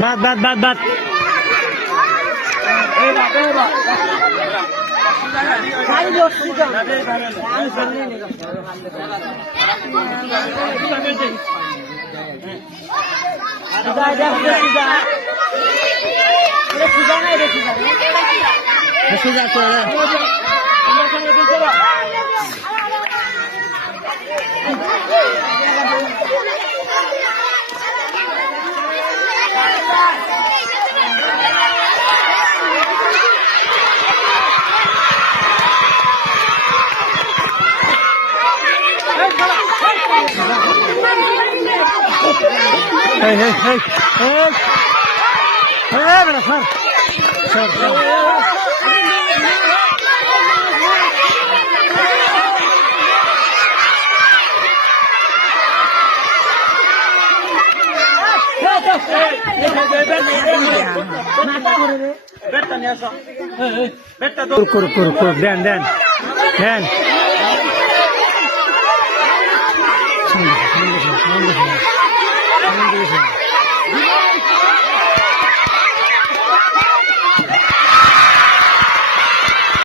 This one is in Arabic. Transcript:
বাদ বাদ বাদ বাদ সোজা চলে هاي هاي هاي. هاي هاي من الحر شر شر Kur kur kur kur, dan dan dan. সামনে সামনে সামনে